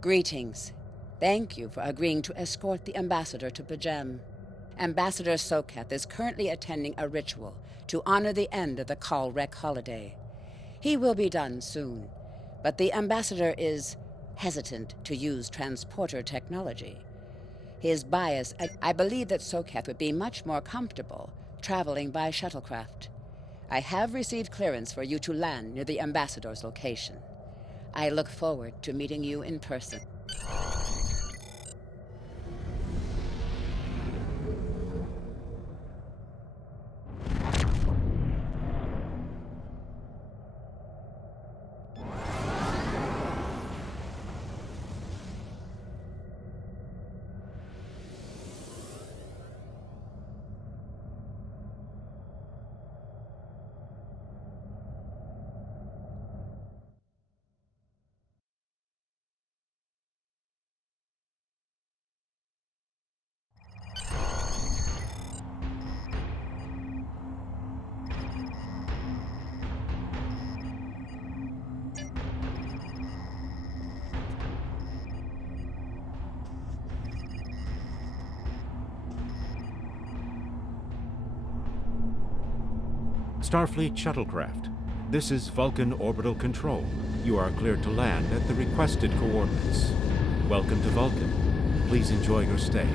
Greetings. Thank you for agreeing to escort the Ambassador to P'Jem. Ambassador Soketh is currently attending a ritual to honor the end of the Kalrek holiday. He will be done soon, but the Ambassador is hesitant to use transporter technology. His bias, I believe that Soketh would be much more comfortable traveling by shuttlecraft. I have received clearance for you to land near the Ambassador's location. I look forward to meeting you in person. Starfleet Shuttlecraft. This is Vulcan Orbital Control. You are cleared to land at the requested coordinates. Welcome to Vulcan. Please enjoy your stay.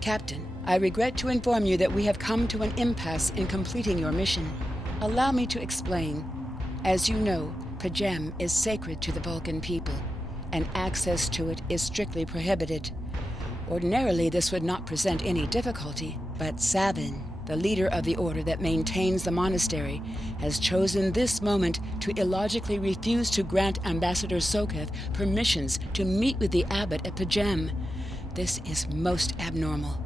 Captain, I regret to inform you that we have come to an impasse in completing your mission. Allow me to explain. As you know, P'Jem is sacred to the Vulcan people, and access to it is strictly prohibited. Ordinarily, this would not present any difficulty, but Savin, the leader of the order that maintains the monastery, has chosen this moment to illogically refuse to grant Ambassador Soketh permissions to meet with the abbot at P'Jem. This is most abnormal.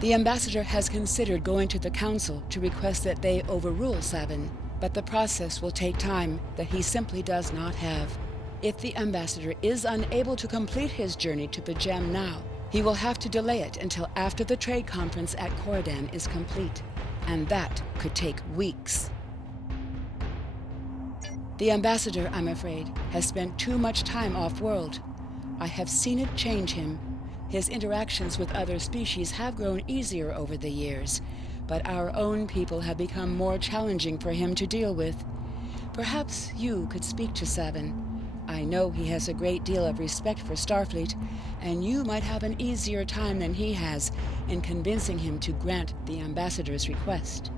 The ambassador has considered going to the council to request that they overrule Savin, but the process will take time that he simply does not have. If the ambassador is unable to complete his journey to P'Jem now, he will have to delay it until after the trade conference at Coridan is complete, and that could take weeks. The ambassador, I'm afraid, has spent too much time off-world. I have seen it change him. His interactions with other species have grown easier over the years, but our own people have become more challenging for him to deal with. Perhaps you could speak to Savin. I know he has a great deal of respect for Starfleet, and you might have an easier time than he has in convincing him to grant the ambassador's request.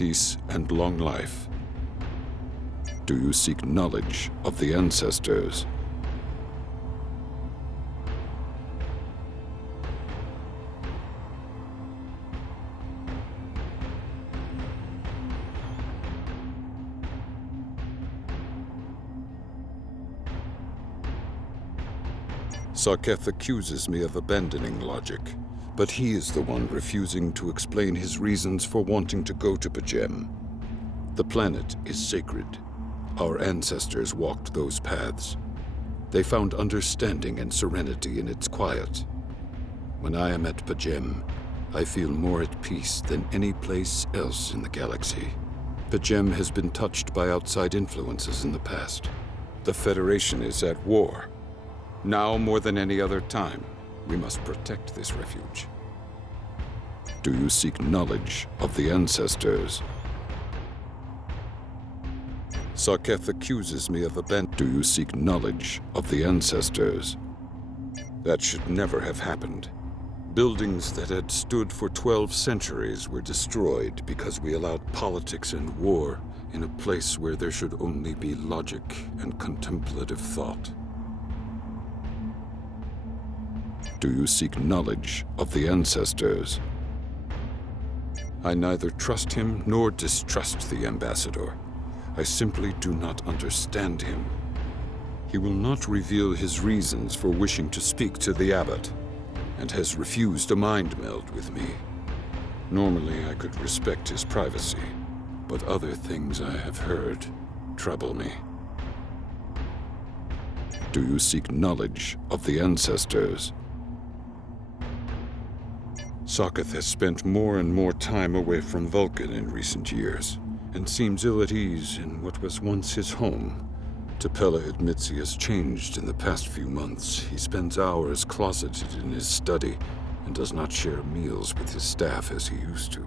peace, and long life? Do you seek knowledge of the ancestors? Sarketh accuses me of abandoning logic, but he is the one refusing to explain his reasons for wanting to go to P'Jem. The planet is sacred. Our ancestors walked those paths. They found understanding and serenity in its quiet. When I am at P'Jem, I feel more at peace than any place else in the galaxy. P'Jem has been touched by outside influences in the past. The Federation is at war. Now more than any other time, we must protect this refuge. Do you seek knowledge of the ancestors? Sarketh accuses me of abandoning. Do you seek knowledge of the ancestors? That should never have happened. Buildings that had stood for 12 centuries were destroyed because we allowed politics and war in a place where there should only be logic and contemplative thought. Do you seek knowledge of the ancestors? I neither trust him nor distrust the ambassador. I simply do not understand him. He will not reveal his reasons for wishing to speak to the abbot, and has refused a mind meld with me. Normally, I could respect his privacy, but other things I have heard trouble me. Do you seek knowledge of the ancestors? Sarketh has spent more and more time away from Vulcan in recent years, and seems ill at ease in what was once his home. T'Pela admits he has changed in the past few months. He spends hours closeted in his study, and does not share meals with his staff as he used to.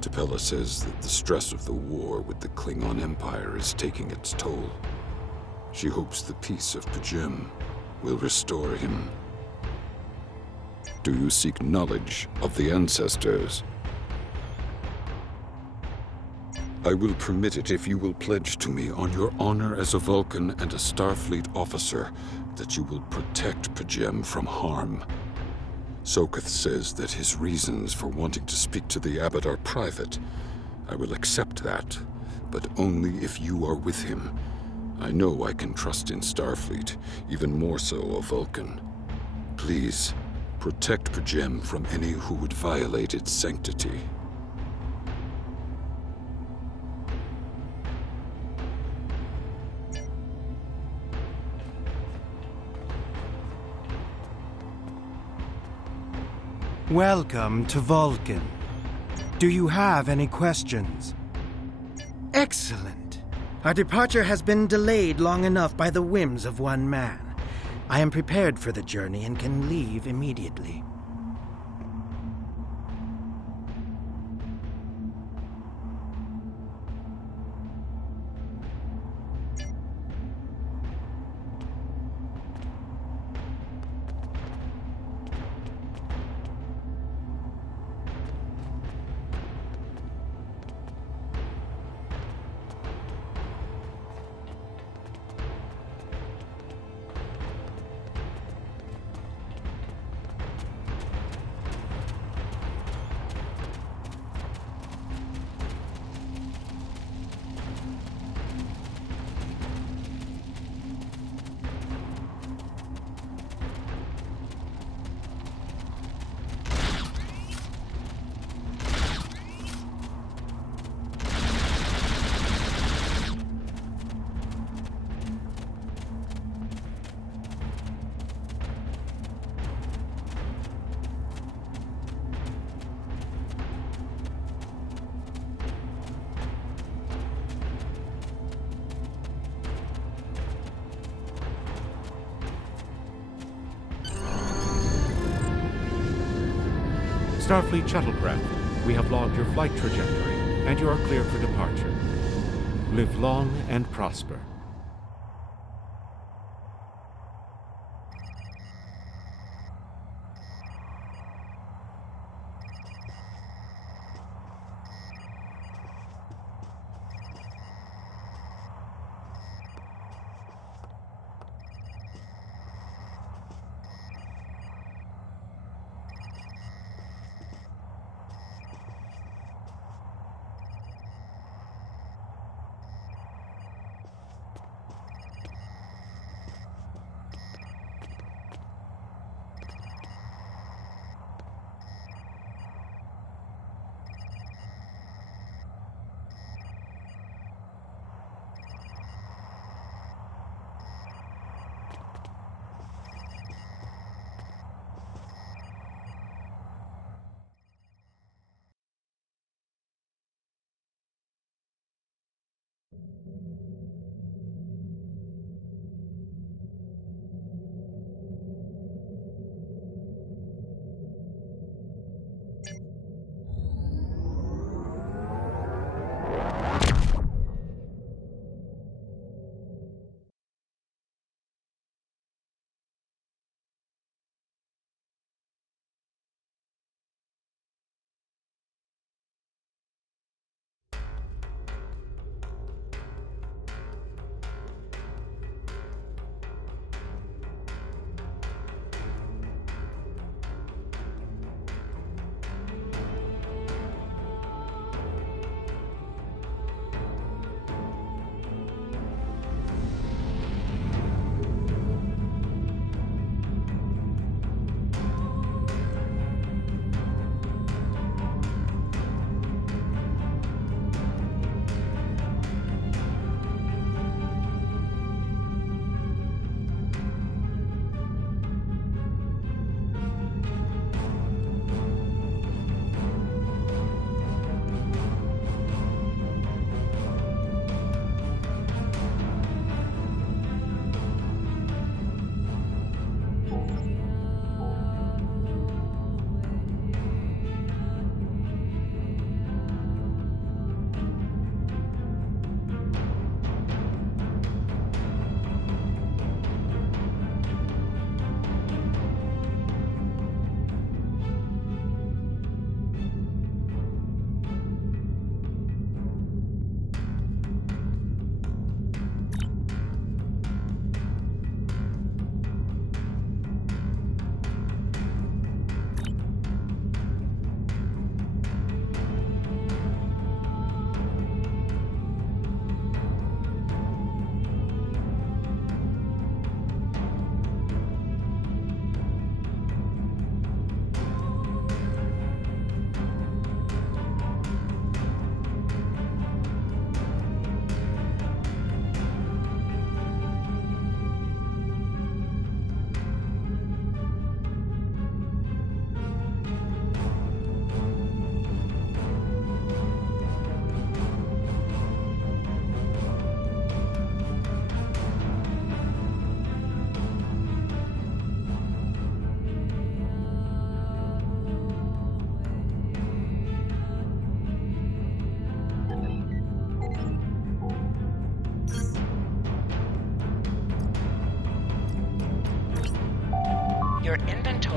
T'Pela says that the stress of the war with the Klingon Empire is taking its toll. She hopes the peace of P'Jem will restore him. Do you seek knowledge of the ancestors? I will permit it if you will pledge to me on your honor as a Vulcan and a Starfleet officer that you will protect P'Jem from harm. Sarketh says that his reasons for wanting to speak to the abbot are private. I will accept that, but only if you are with him. I know I can trust in Starfleet, even more so a Vulcan. Please, protect P'Jem from any who would violate its sanctity. Welcome to Vulcan. Do you have any questions? Excellent. Our departure has been delayed long enough by the whims of one man. I am prepared for the journey and can leave immediately. Starfleet shuttlecraft, we have logged your flight trajectory, and you are cleared for departure. Live long and prosper.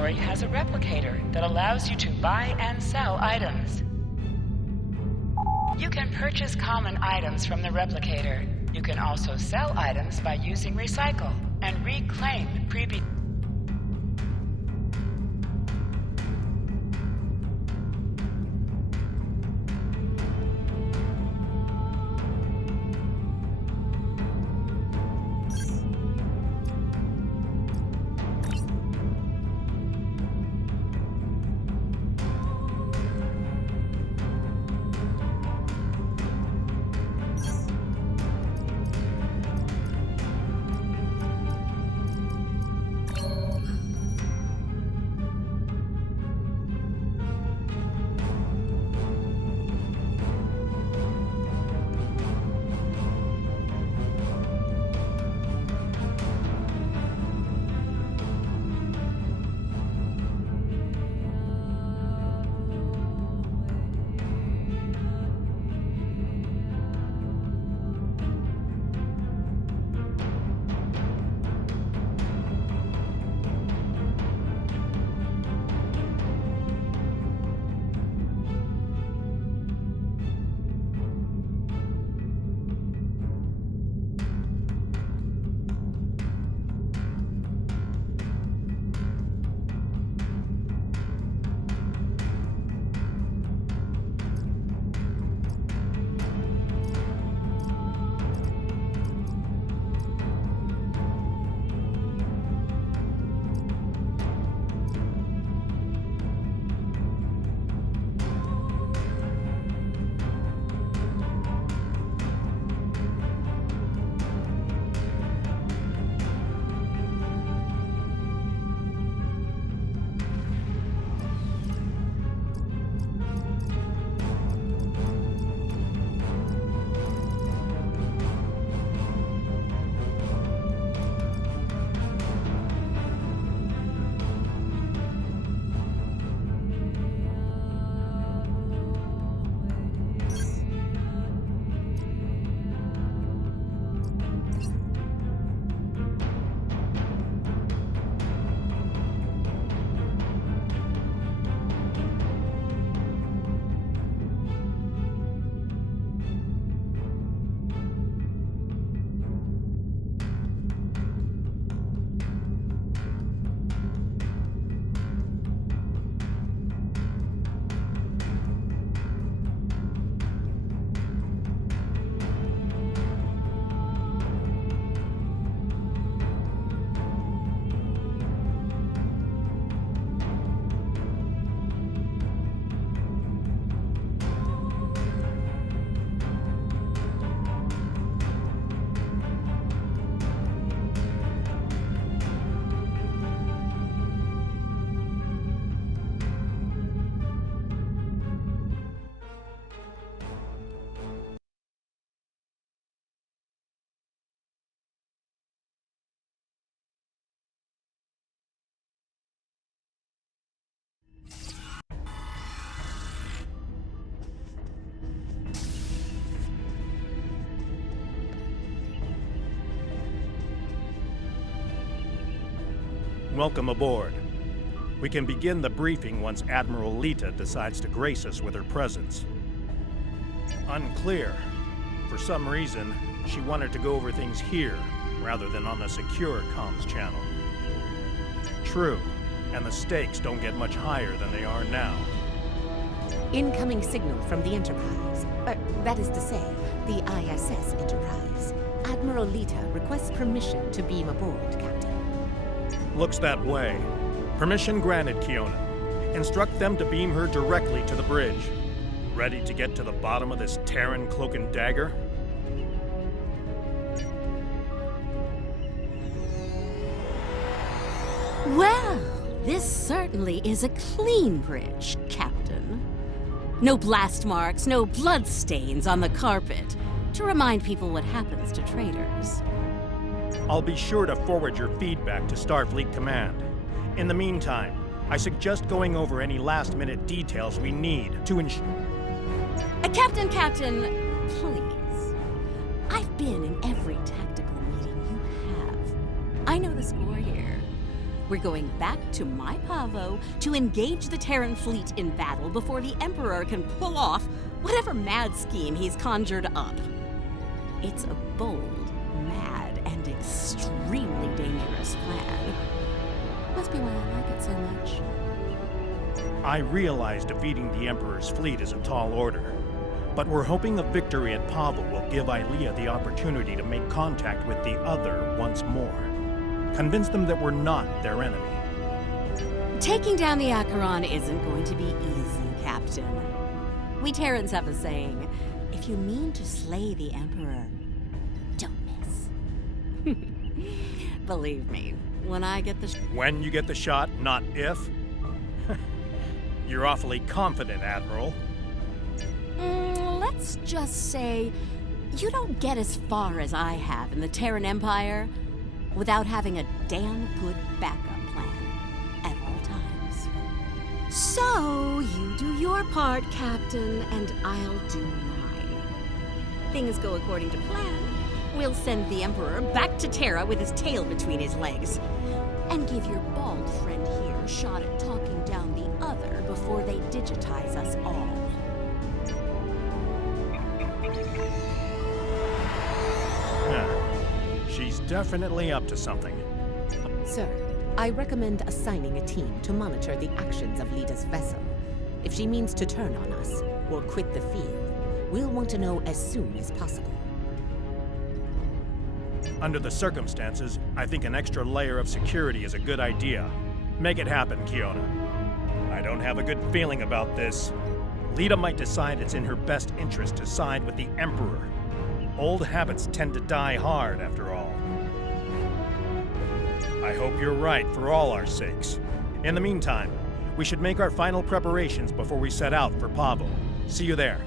laboratory has a replicator that allows you to buy and sell items. You can purchase common items from the replicator. You can also sell items by using recycle and reclaim previous... Welcome aboard. We can begin the briefing once Admiral Lita decides to grace us with her presence. Unclear. For some reason, she wanted to go over things here, rather than on the secure comms channel. True, and the stakes don't get much higher than they are now. Incoming signal from the Enterprise. That is to say, the ISS Enterprise. Admiral Lita requests permission to beam aboard, Captain. Looks that way. Permission granted, Kiona. Instruct them to beam her directly to the bridge. Ready to get to the bottom of this Terran cloak and dagger? Well, this certainly is a clean bridge, Captain. No blast marks, no blood stains on the carpet, to remind people what happens to traitors. I'll be sure to forward your feedback to Starfleet Command. In the meantime, I suggest going over any last-minute details we need to ensure... Captain, please. I've been in every tactical meeting you have. I know the score here. We're going back to My Pavo to engage the Terran fleet in battle before the Emperor can pull off whatever mad scheme he's conjured up. It's a bold, mad, and extremely dangerous plan. Must be why I like it so much. I realize defeating the Emperor's fleet is a tall order, but we're hoping the victory at Pavo will give Ilea the opportunity to make contact with the Other once more. Convince them that we're not their enemy. Taking down the Acheron isn't going to be easy, Captain. We Terrans have a saying, if you mean to slay the Emperor, don't miss. Believe me, when I get the When you get the shot, not if. You're awfully confident, Admiral. Let's just say you don't get as far as I have in the Terran Empire without having a damn good backup plan at all times. So, you do your part, Captain, and I'll do mine. Things go according to plan. We'll send the Emperor back to Terra with his tail between his legs, and give your bald friend here a shot at talking down the Other before they digitize us all. She's definitely up to something. Sir, I recommend assigning a team to monitor the actions of Lyta's vessel. If she means to turn on us or quit the field, we'll want to know as soon as possible. Under the circumstances, I think an extra layer of security is a good idea. Make it happen, Kiona. I don't have a good feeling about this. Lyta might decide it's in her best interest to side with the Emperor. Old habits tend to die hard, after all. I hope you're right for all our sakes. In the meantime, we should make our final preparations before we set out for Pavo. See you there.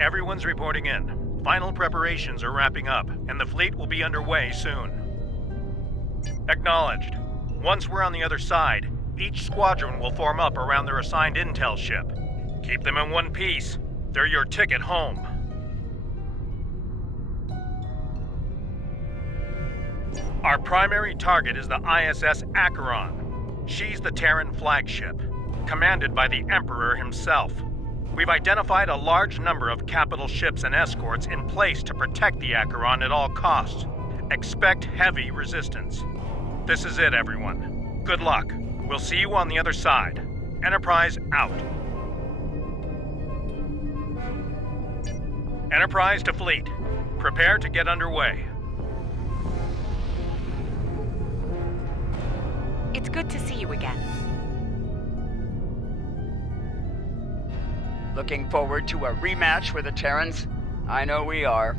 Everyone's reporting in. Final preparations are wrapping up, and the fleet will be underway soon. Acknowledged. Once we're on the other side, each squadron will form up around their assigned intel ship. Keep them in one piece. They're your ticket home. Our primary target is the ISS Acheron. She's the Terran flagship, commanded by the Emperor himself. We've identified a large number of capital ships and escorts in place to protect the Acheron at all costs. Expect heavy resistance. This is it, everyone. Good luck. We'll see you on the other side. Enterprise out. Enterprise to fleet. Prepare to get underway. It's good to see you again. Looking forward to a rematch with the Terrans? I know we are.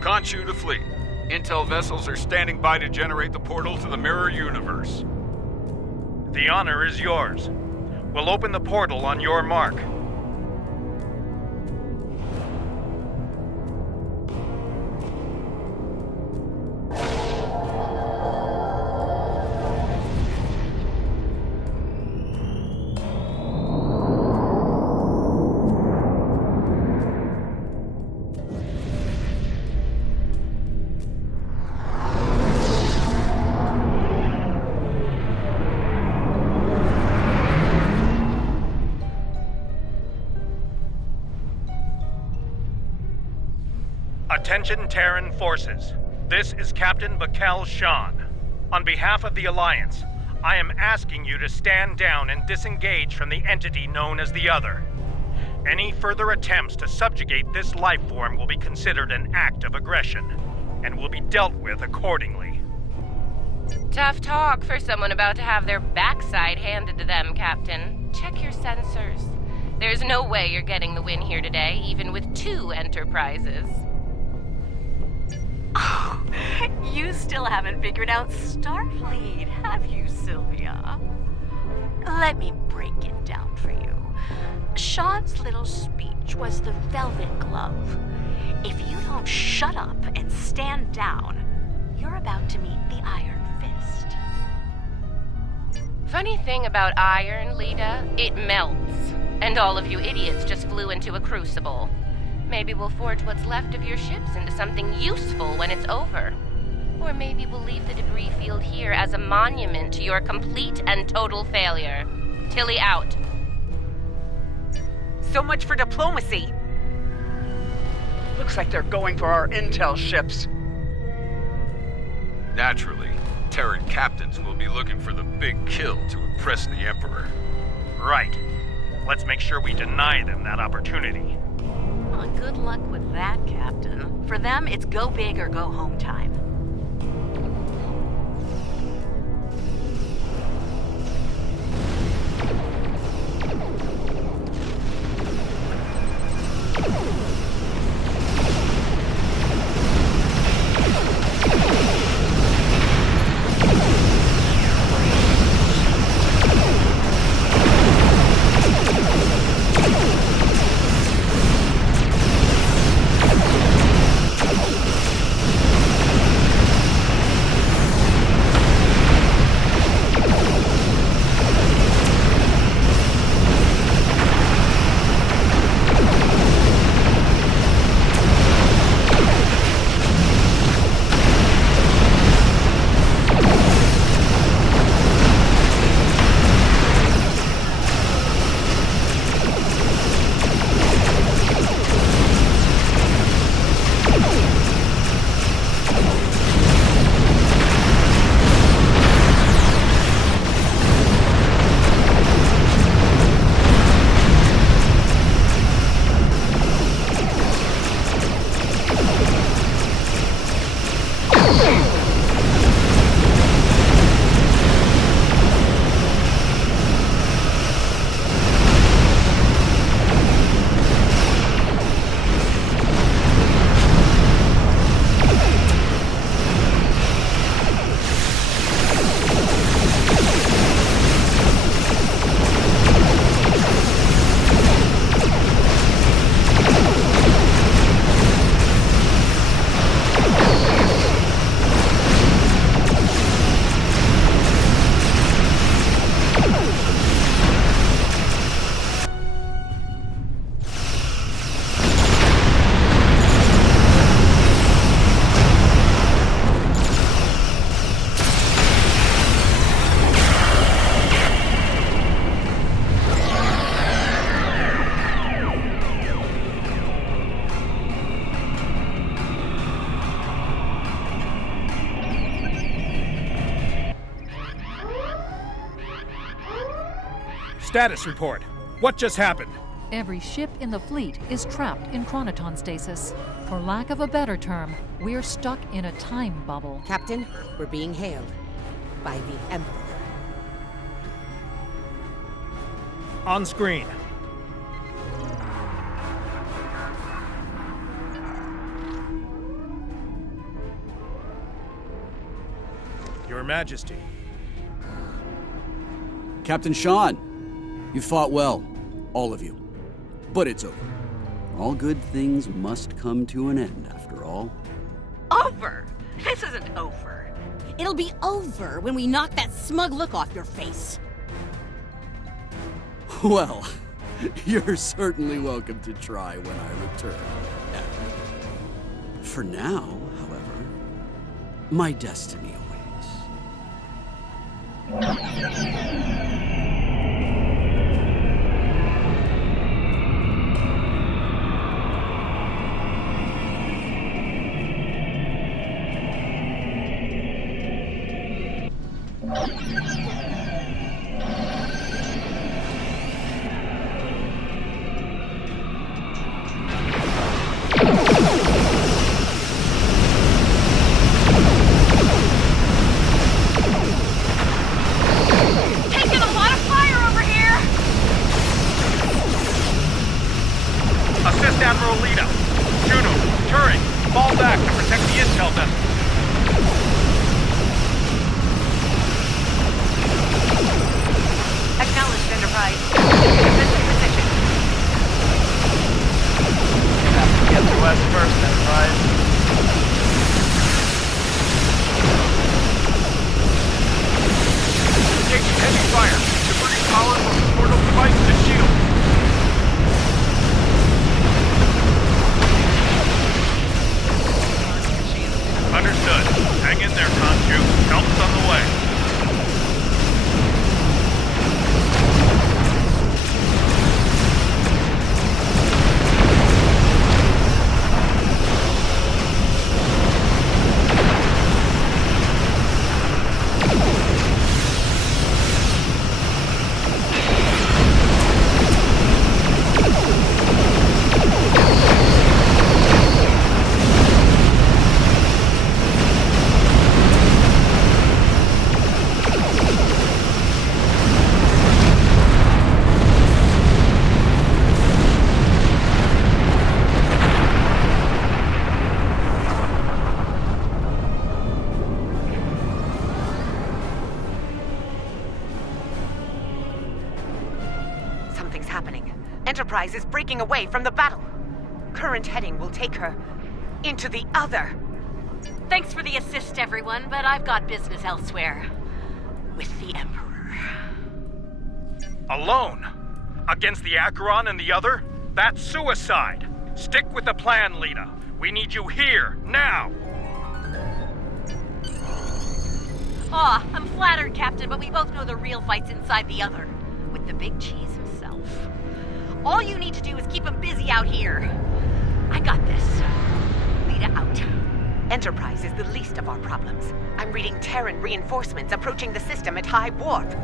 Khonshu to fleet. Intel vessels are standing by to generate the portal to the mirror universe. The honor is yours. We'll open the portal on your mark. Attention Terran forces. This is Captain Bakel Shan. On behalf of the Alliance, I am asking you to stand down and disengage from the entity known as the Other. Any further attempts to subjugate this life form will be considered an act of aggression, and will be dealt with accordingly. Tough talk for someone about to have their backside handed to them, Captain. Check your sensors. There's no way you're getting the win here today, even with 2 Enterprises. Oh, you still haven't figured out Starfleet, have you, Sylvia? Let me break it down for you. Sean's little speech was the velvet glove. If you don't shut up and stand down, you're about to meet the Iron Fist. Funny thing about iron, Lita, it melts. And all of you idiots just flew into a crucible. Maybe we'll forge what's left of your ships into something useful when it's over. Or maybe we'll leave the debris field here as a monument to your complete and total failure. Tilly out. So much for diplomacy. Looks like they're going for our intel ships. Naturally, Terran captains will be looking for the big kill to impress the Emperor. Right. Let's make sure we deny them that opportunity. Oh, good luck with that, Captain. For them, it's go big or go home time. Status report. What just happened? Every ship in the fleet is trapped in chronoton stasis. For lack of a better term, we're stuck in a time bubble. Captain, we're being hailed by the Emperor. On screen. Your Majesty. Captain Shan, you fought well, all of you. But it's over. All good things must come to an end, after all. Over? This isn't over. It'll be over when we knock that smug look off your face. Well, you're certainly welcome to try when I return. For now, however, my destiny awaits. Juno, Turing, fall back to protect the intel vessel. Acknowledged, Enterprise. Defensive position. Have to get to us first, Enterprise. Taking heavy fire. Diverting power from the portal device to shield. Understood. Hang in there, Khonshu. Help's on the way. Something's happening. Enterprise is breaking away from the battle. Current heading will take her into the other. Thanks for the assist, everyone, but I've got business elsewhere. With the Emperor. Alone? Against the Acheron and the other? That's suicide! Stick with the plan, Lita. We need you here, now! Aw, I'm flattered, Captain, but we both know the real fight's inside the other. With the big cheese himself. All you need to do is keep him busy out here. I got this. Lita out. Enterprise is the least of our problems. I'm reading Terran reinforcements approaching the system at high warp.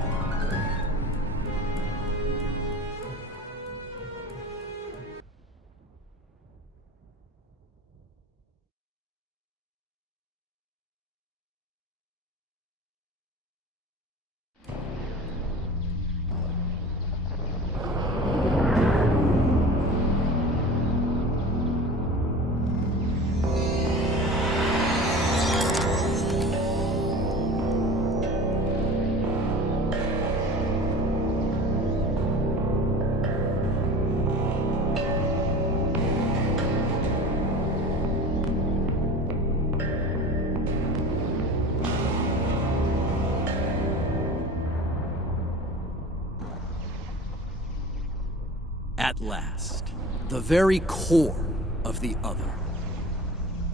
At last, the very core of the other.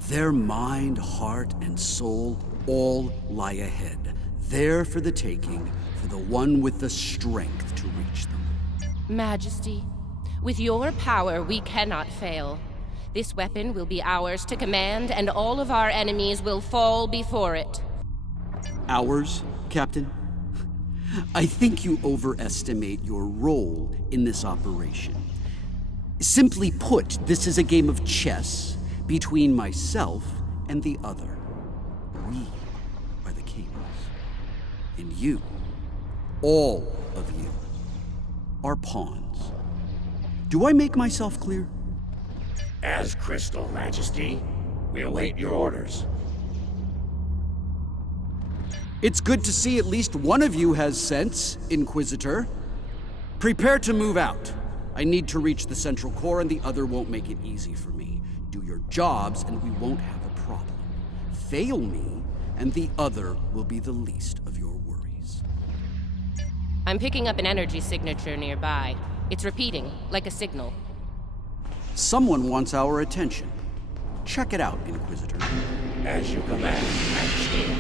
Their mind, heart, and soul all lie ahead, there for the taking, for the one with the strength to reach them. Majesty, with your power, we cannot fail. This weapon will be ours to command, and all of our enemies will fall before it. Ours, Captain? I think you overestimate your role in this operation. Simply put, this is a game of chess between myself and the other. We are the kings. And you, all of you, are pawns. Do I make myself clear? As Crystal, Majesty. We await your orders. It's good to see at least one of you has sense, Inquisitor. Prepare to move out. I need to reach the central core, and the other won't make it easy for me. Do your jobs, and we won't have a problem. Fail me, and the other will be the least of your worries. I'm picking up an energy signature nearby. It's repeating, like a signal. Someone wants our attention. Check it out, Inquisitor. As you command, Majesty.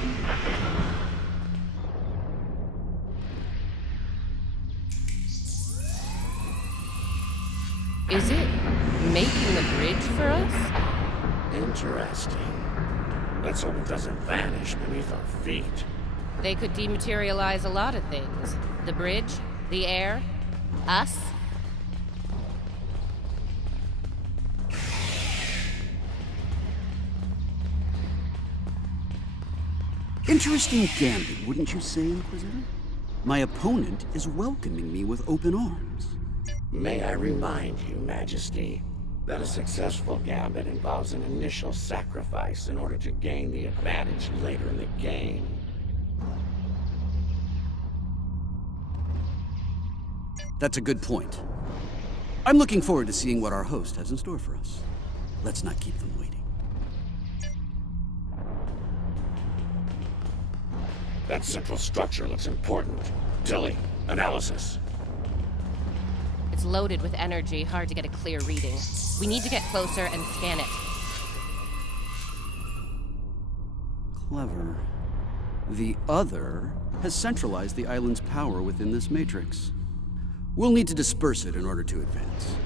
Is it making a bridge for us? Interesting. Let's hope it doesn't vanish beneath our feet. They could dematerialize a lot of things. The bridge, the air, us. Interesting gambit, wouldn't you say, Inquisitor? My opponent is welcoming me with open arms. May I remind you, Majesty, that a successful gambit involves an initial sacrifice in order to gain the advantage later in the game. That's a good point. I'm looking forward to seeing what our host has in store for us. Let's not keep them waiting. That central structure looks important. Tilly, analysis. It's loaded with energy, hard to get a clear reading. We need to get closer and scan it. Clever. The Other has centralized the island's power within this matrix. We'll need to disperse it in order to advance.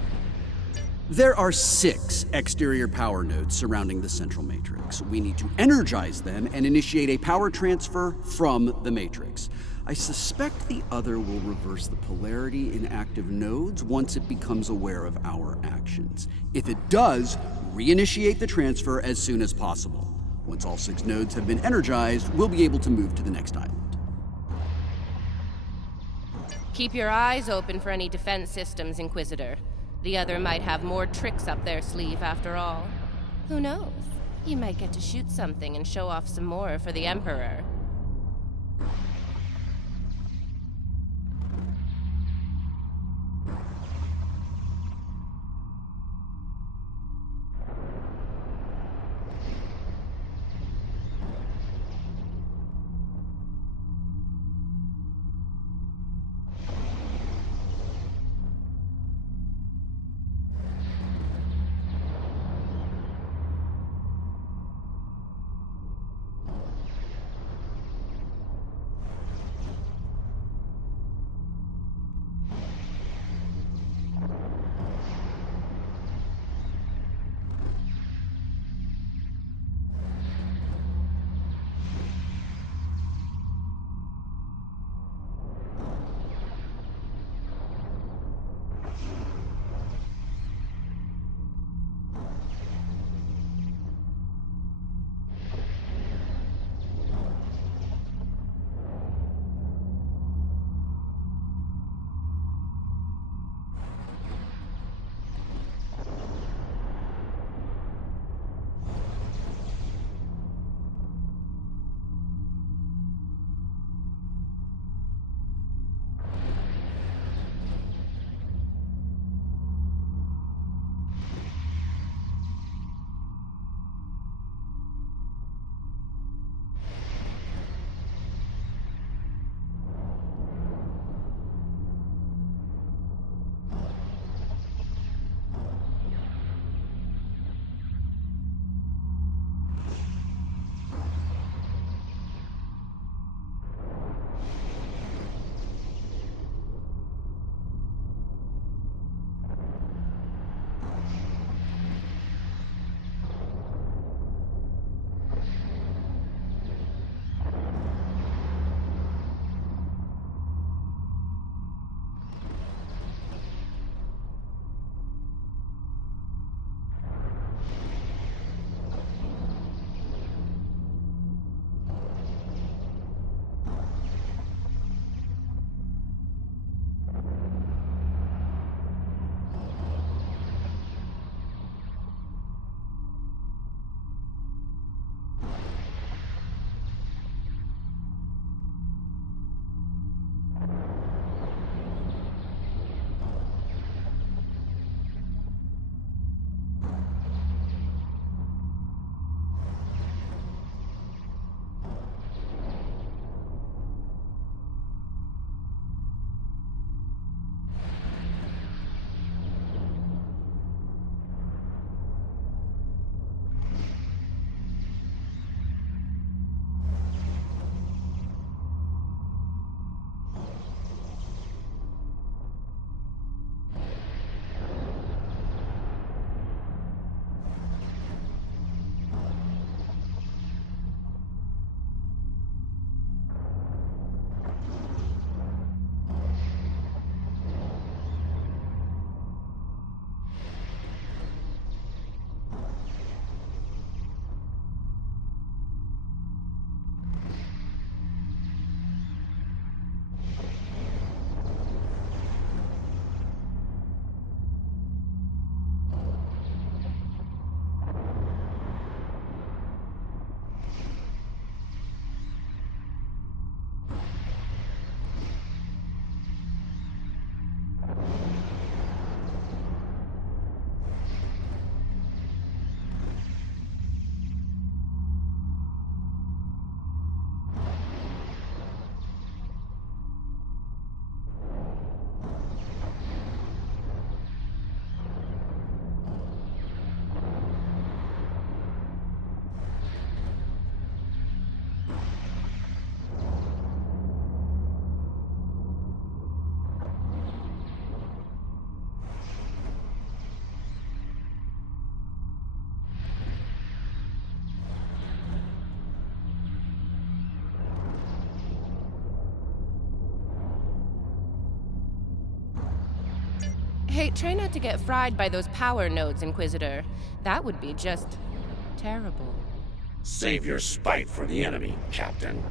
There are 6 exterior power nodes surrounding the central matrix. We need to energize them and initiate a power transfer from the matrix. I suspect the Other will reverse the polarity in active nodes once it becomes aware of our actions. If it does, reinitiate the transfer as soon as possible. Once all 6 nodes have been energized, we'll be able to move to the next island. Keep your eyes open for any defense systems, Inquisitor. The Other might have more tricks up their sleeve after all. Who knows? You might get to shoot something and show off some more for the Emperor. Hey, try not to get fried by those power nodes, Inquisitor. That would be just terrible. Save your spite for the enemy, Captain.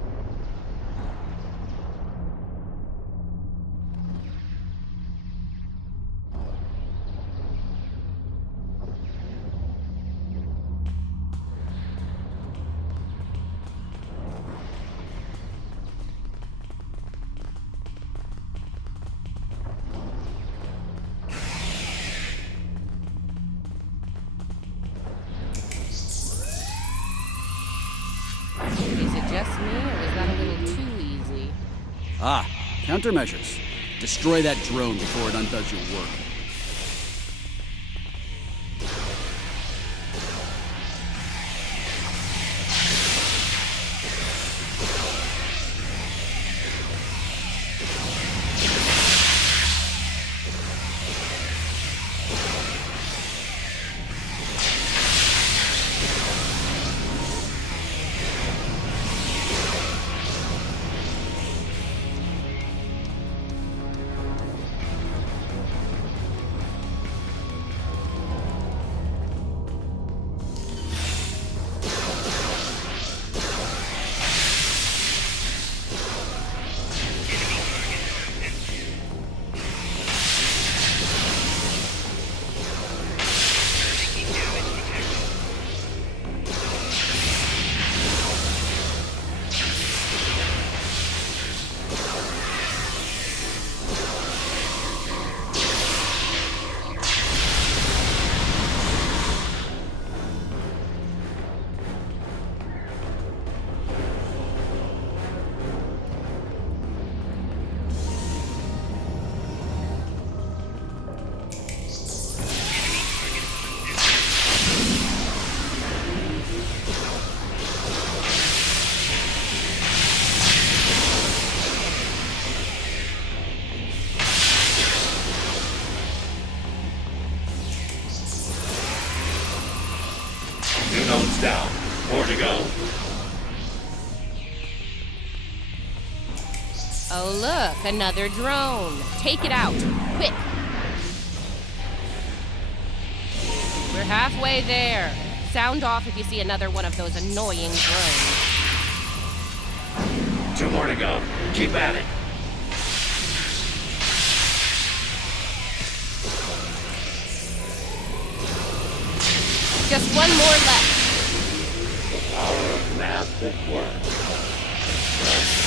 Is it just me, or was that a little too easy? Ah, countermeasures. Destroy that drone before it undoes your work. New nodes down. More to go. Oh, look, another drone. Take it out, quick. We're halfway there. Sound off if you see another one of those annoying drones. 2 more to go. Keep at it. Just one more left. The power of math that works.